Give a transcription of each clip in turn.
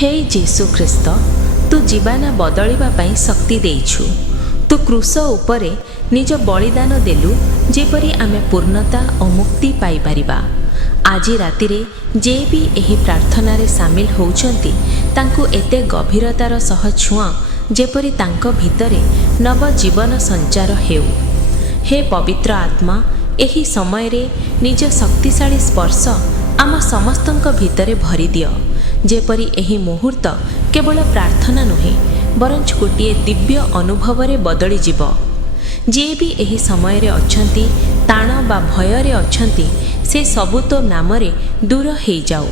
हे जीशु ख्रीस्त, तू जीवाना बदलिबा पई शक्ति देइछु। तू क्रूस उपरे निज बलिदान देलु, जेपरी आमे पूर्णता और मुक्ति पाई परिबा। आज रातिरे जे भी एही प्रार्थना रे शामिल होउचंती तांकु एते गभीरतार सह छुआ, जेपरी तांको भितरे नव जीवन संचार हेउ। हे पवित्र आत्मा, एही समय रे निज शक्तिशाली स्पर्श आम समस्तंक भितरे भरी दियो, जेपरी एही मुहूर्त केवल प्रार्थना नुहे बरंच गोटे दिव्य अनुभव रे बदली जीव। जे भी एही समय रे अछंती ताण बा भय रे अछंती, से सबु तो नाम रे दूर हेई जाओ।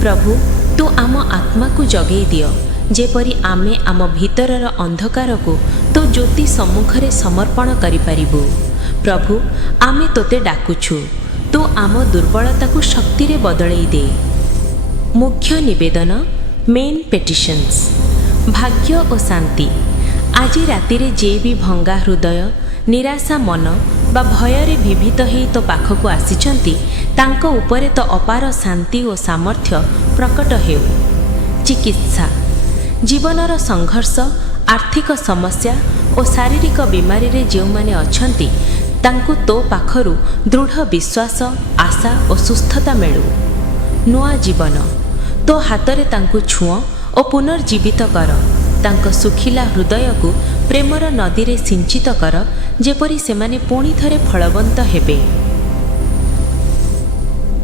प्रभु, तू आम आत्मा को जगेई दियो, जेपरी आमे आम भीतरर अंधकार को तो ज्योति सम्मुख रे समर्पण करि परिबु। प्रभु, आमे तोते डाकुछु, तू आम दुर्बलता को शक्ति रे बदलई दे। मुख्य निवेदन, मेन पेटिशन्स। भाग्य और शांति। आज रातिरे जे भी भंगा हृदय, निराशा मन बा भୟରେ विभीत होई तो पाखକୁ आसिछंती, तांको उपरे तो अपार शांति और सामर्थ्य प्रकट हेउ। चिकित्सा। जीवनर संघर्ष, आर्थिक समस्या और शारीरिक बीमारी रे जो माने अछंती, तांको तो पाखरु दृढ़ विश्वास, आशा और सुस्थता मिलू। नुआ जीवन। तो हातरे तांको छुओ और पुनर्जीवित कर। तांको सुखिला हृदय को प्रेमर नदी रे सिंचित कर, जेपरी सेमाने पुणी थरे फलवंत हेबे।